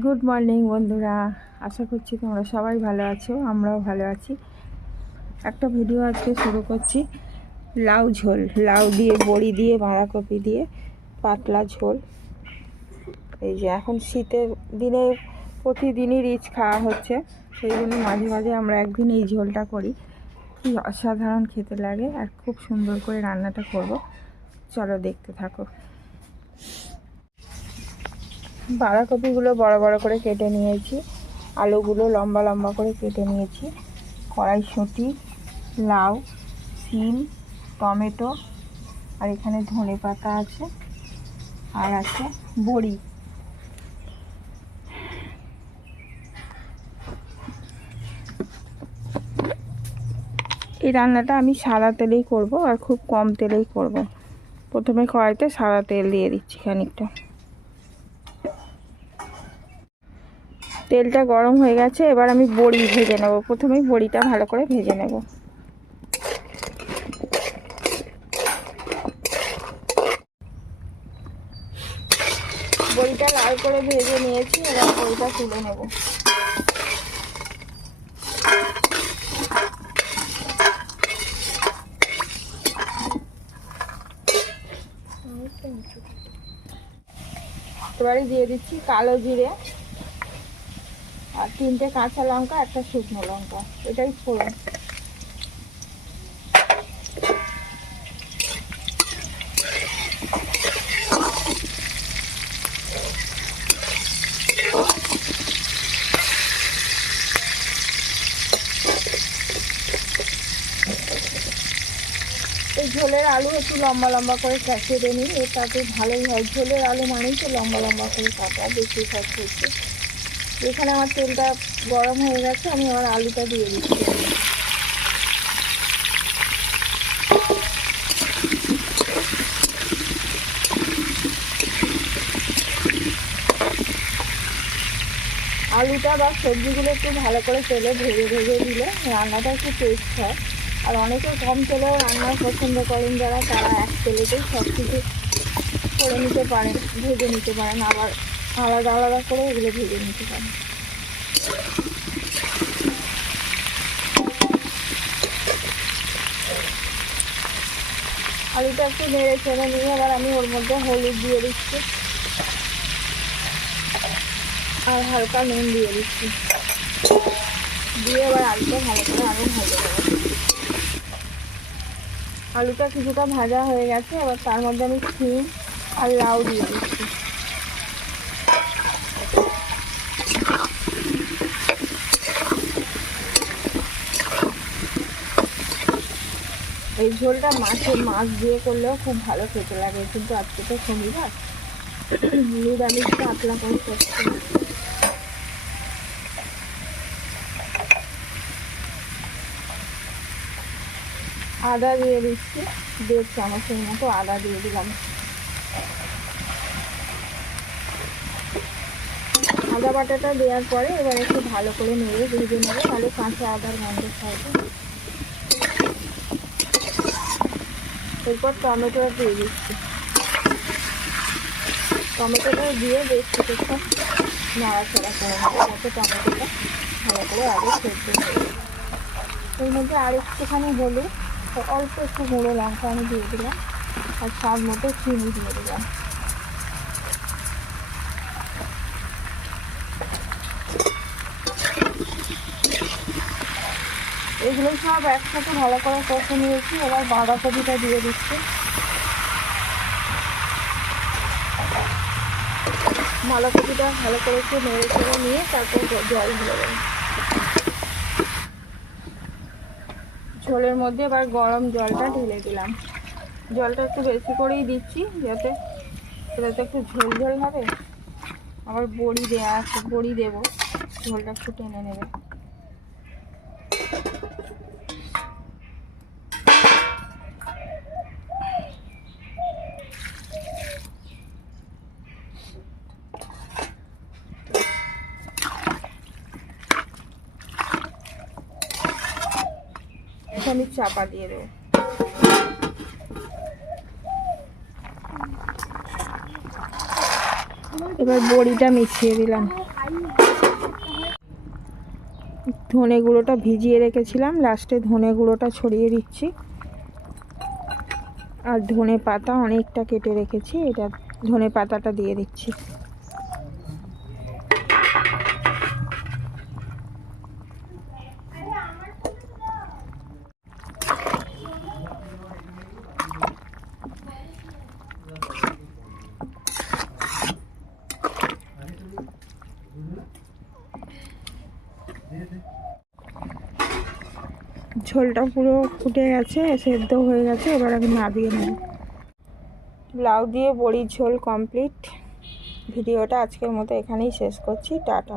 Good morning বন্ধুরা, আশা করছি তোমরা সবাই ভালো আছো। আমরাও ভালো আছি। একটা ভিডিও আজকে শুরু করছি। লাউ ঝোল, লাউ দিয়ে বড়ি দিয়ে বাঁধাকপি দিয়ে পাতলা ঝোল। এই যে এখন শীতের দিনে প্রতিদিনই রিচ খাওয়া হচ্ছে, সেই জন্য মাঝে মাঝে আমরা একদিন এই ঝোলটা করি। কি অসাধারণ খেতে লাগে, আর খুব সুন্দর করে রান্নাটা করব। চলো দেখতে থাকো। বাঁধাকপিগুলো বড় বড় করে কেটে নিয়েছি, আলুগুলো লম্বা লম্বা করে কেটে নিয়েছি, কড়াইশুঁটি, লাউ, শিম, টমেটো, আর এখানে ধনে পাতা আছে, আর আছে বড়ি। এই রান্নাটা আমি সাদা তেলেই করব, আর খুব কম তেলেই করব। প্রথমে কড়াইতে সাদা তেল দিয়ে দিচ্ছি খানিকটা। তেলটা গরম হয়ে গেছে, এবার আমি বড়ি ভেজে নেব। প্রথমেই বড়িটা ভালো করে ভেজে নেব। বড়িটা লাল করে ভেজে নিয়েছি, এবার বড়িটা তুলে নেব। এবারে দিয়ে দিচ্ছি কালো জিরে আর 3টে কাঁচা লঙ্কা, একটা শুকনো লঙ্কা, এটাই ফোড়ন। এই ঝোলের আলু একটু লম্বা লম্বা করে কেটে নিই, এটাতে ভালোই হয়। ঝোলের আলু মানেই তো লম্বা লম্বা করে কাটা, বেশি কাজ হচ্ছে। এখানে আমার তেলটা গরম হয়ে গেছে, আমি আবার আলুটা দিয়ে দিচ্ছি। আলুটা বা সবজিগুলো একটু ভালো করে তেলে ভেজে ভেজে দিলে রান্নাটা একটু টেস্ট হয়। আর অনেকে কম তেলেও রান্না পছন্দ করেন, যারা তারা এক তেলেতেই সব কিছু করে নিতে পারেন, ভেজে নিতে পারেন, আবার আলাদা আলাদা করে এগুলো ভেজে নিতে পারেন। আলুটা একটু নেড়ে চেড়ে নিয়ে এবার আমি ওর মধ্যে হলুদ দিয়ে দিচ্ছি আর হালকা নুন দিয়ে দিচ্ছি, দিয়ে এবার আলুটা ভালো করে আরও ভাজা দেবো। আলুটা কিছুটা ভাজা হয়ে গেছে, এবার তার মধ্যে আমি শিম আর লাউ দিয়ে দিচ্ছি। এই ঝোলটা মাছ দিয়ে করলেও খুব ভালো খেতে লাগে, কিন্তু আজকে তো শনিবার, নিরামিষ পাতলা করে করছি। আদা দিয়ে দিচ্ছি, 1.5 চামচের মতো আদা দিয়ে দিলাম। আদা বাটাটা দেওয়ার পরে এবার একটু ভালো করে নেড়ে ভেজে নেবে, তাহলে কাঁচা আদার গন্ধ খাইবে। এরপর টমেটো দিয়ে দিচ্ছি। টমেটোটা দিয়ে বেশ কিছুক্ষণ নাড়াচাড়া করে নেবো, যাতে টমেটোটা ভালো করে আগে সেদ্ধ হয়ে যায়। এর মধ্যে আর একটুখানি হলুদ, অল্প একটু গুঁড়ো লঙ্কা আমি দিয়ে দিলাম, আর স্বাদ মতো চিনি দিয়ে দিলাম। এগুলো সব একসাথে ভালো করে কষে নিয়েছি। এবার বাঁধাকপিটা দিয়ে দিচ্ছি। বাঁধাকপিটা ভালো করে একটু নেড়ে চেড়ে নিয়ে তারপর জল ঢেলে দেবো। ঝোলের মধ্যে এবার গরম জলটা ঢেলে দিলাম। জলটা একটু বেশি করেই দিচ্ছি, যাতে একটু ঝোল ঝোল হবে। আবার বড়ি দেওয়া আছে, বড়ি দেবো, ঝোলটা একটু টেনে নেবে। আমি চাপা দিয়ে দেবো। এবার বড়িটা মিশিয়ে দিলাম। ধনে গুঁড়োটা ভিজিয়ে রেখেছিলাম, লাস্টে ধনে গুঁড়োটা ছড়িয়ে দিচ্ছি। আর ধনে পাতা অনেকটা কেটে রেখেছি, এটা ধনে পাতাটা দিয়ে দিচ্ছি। ঝোলটা পুরো ফুটে গেছে, সেদ্ধ হয়ে গেছে, এবার আমি নামিয়ে নেব। লাউ দিয়ে বড়ির ঝোল কমপ্লিট। ভিডিওটা আজকের মতো এখানেই শেষ করছি, টাটা।